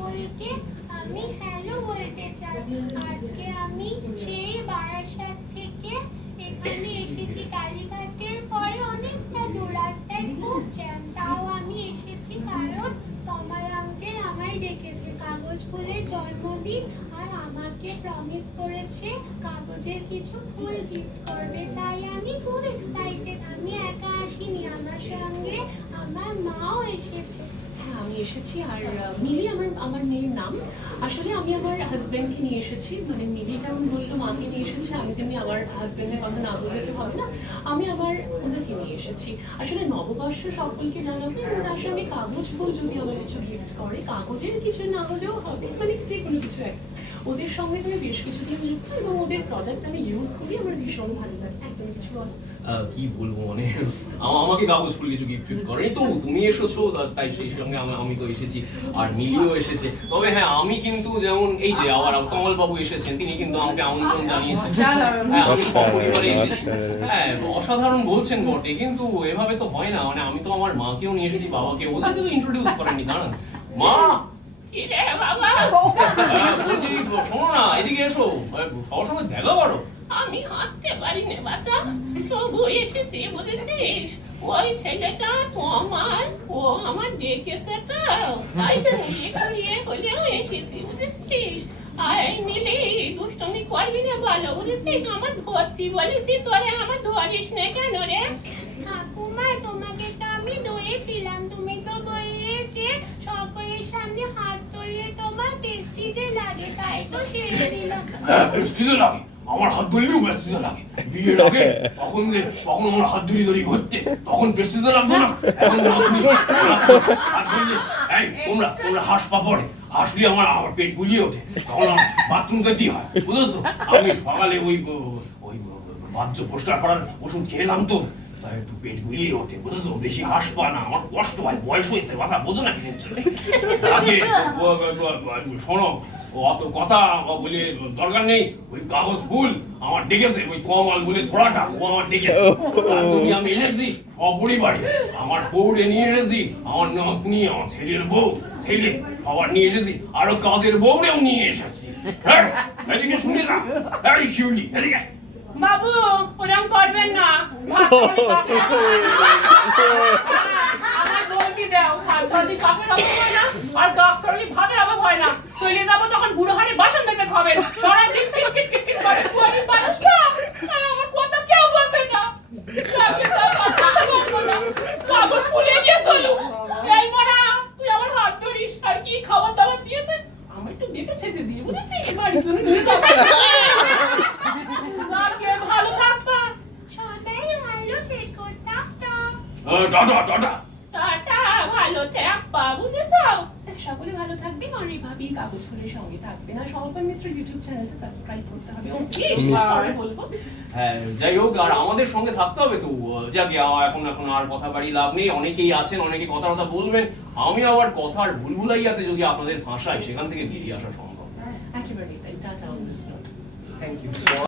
সকলকে আমি হ্যালো বলতে চাই? আজকে আমি সেই বারাসাত থেকে এখানে এসেছি। কালীঘাটের পরে অনেকটা দূর, রাস্তায় খুব জ্যাম। তাও আমি এসেছি কারণ তমাল আঙ্কেল আমায় ডেকেছে। কাগজ ফুলের জন্মদিন, আর আমাকে প্রমিস করেছে কাগজের কিছু ফুল গিফট করবে। তাই আমি খুব এক্সাইটেড আমি একা আসিনি। আমার সঙ্গে আমার মাও এসেছে। হ্যাঁ আমি এসেছি আর মিলি আমার আমার মেয়ের নাম। আসলে আমি আমার হাজবেন্ডকে নিয়ে এসেছি। মানে মিলি যেমন বলল মাকে নিয়ে এসেছি আমি তেমনি আমার হাজবেন্ডের কথা না বললে তো হবে না। আমি আমার ওনাকে নিয়ে এসেছি। আসলে নববর্ষ সকলকে জানাব এবং তার সঙ্গে কাগজ ফুল যদি আমার কিছু গিফট করে কাগজের কিছু না হলেও হবে। মানে যে কোনো কিছু একটা। ওদের সঙ্গে আমি বেশ কিছুদিন যুক্ত এবং ওদের প্রোডাক্ট আমি ইউজ করি আমার ভীষণ ভালো লাগে। একদম কিছু বলো। কি বলব মানে? আমাকে কাগজ ফুল কিছু গিফট করেনি তো তুমি এসেছ তাই সেই সঙ্গে আমি আমি তো এসেছি আর মিলিও এসেছে। তবে হ্যাঁ আমি কিন্তু যেমন এই যে আবার কমল বাবু এসেছেন তিনি কিন্তু আমাকে আমন্ত্রণ জানিয়েছেন। হ্যাঁ আমি সপরিবারে এসেছি। হ্যাঁ অসাধারণ বলছেন বটে কিন্তু এভাবে তো হয় না। মানে আমি তো আমার মাকেও নিয়ে এসেছি বাবাকে। ওদেরকে তো ইন্ট্রোডিউস করেননি দাঁড়ান। মা! কি রে বাবা! বলছি শোনো না এদিকে এসো। আহ, দেখা করো আমি হাঁটতে পারি না বাসা তবু এসেছি বুঝেছিস? ওই ছেলেটা তো আমার ও আমার ডেকেছে তো তাই ঘুরিয়ে ঘুরিয়ে হলেও এসেছি, বুঝেছিস? আয় মিলে, দুষ্টমি করবি না ভালো বুঝেছিস? আমার ভর্তি বলেছি, তোরে আমার ধরিস না কেন রে? ঠাকুমা, তোমাকে তো আমি দয়েছিলাম তুমি তো বললে যে সকলের সামনে হাত তুললে তোমার টেস্টি যে লাগে, তাই তো ছেড়ে দিলাম। হ্যাঁ প্রেস্টিজে লাগে। আমার হাত ধরলেও প্রেস্টিজে লাগে। বিয়ের আগে তখন যে তখন আমার হাত ধরি ধরি ঘুরতে, তখন প্রেস্টিজে লাগতো না। এখন ধরলে এই, তোমরা তোমরা হাঁস পাপড়ে আসলে আমার আমার পেট গুলিয়ে ওঠে। তখন বাথরুম যেতে হয়? বুঝেছ? আমি সকালে ওই ওই বাহ্য করার ওষুধ খেলাম তো। তাই একটু পেট গুলিয়ে ওঠে, বুঝেছ? বেশি হাঁস পা না, আমার কষ্ট হয়, বয়স হয়েছে বাসা বোঝো না শোনো অত কথা বলে দরকার নেই, ওই কাগজ ফুল আমার ডেকেছে, ওই কমাল বলে ছোড়াটা ও আমার ডেকেছে। আমি এসেছি আমার বউরে নিয়ে এসেছি, আমার নাতনি, আমার ছেলের বউ, ছেলে, সবার নিয়ে এসেছি, আরও কাজের বউরেও নিয়ে এসেছি। হ্যাঁ এদিকে শুনে এই শিউলি, এদিকে। বাবু ওরকম করবেন না। তুই আমার হাত ধরিস। আর কি খাবার দাবার দিয়েছে? আমার একটু দিতে সেতে দিয়ে বুঝেছিস? বাড়ির জন্য যাকে ভালো থাকবা সবাই ভালো থেকো টাটা আহ, টাটা টাটা। টাটা ভালো বুঝেছ? সকলে ভালো থাকবেন আর এইভাবেই কাগজ ফুলের সঙ্গে থাকবেন আর মিশ্র ইউটিউব চ্যানেলটা সাবস্ক্রাইব করতে হবে। ও পরে বলব? হ্যাঁ যাই হোক আর আমাদের সঙ্গে থাকতে হবে তো। যাকে আ- এখন এখন আর কথা বাড়ি লাভ নেই। অনেকেই আছেন অনেকে কথা কথা বলবেন। আমি আবার কথার ভুলভুলাইয়াতে যদি আপনাদের ফাঁসাই সেখান থেকে বেরিয়ে আসা সম্ভব। একেবারেই তাই। Tata on this note thank you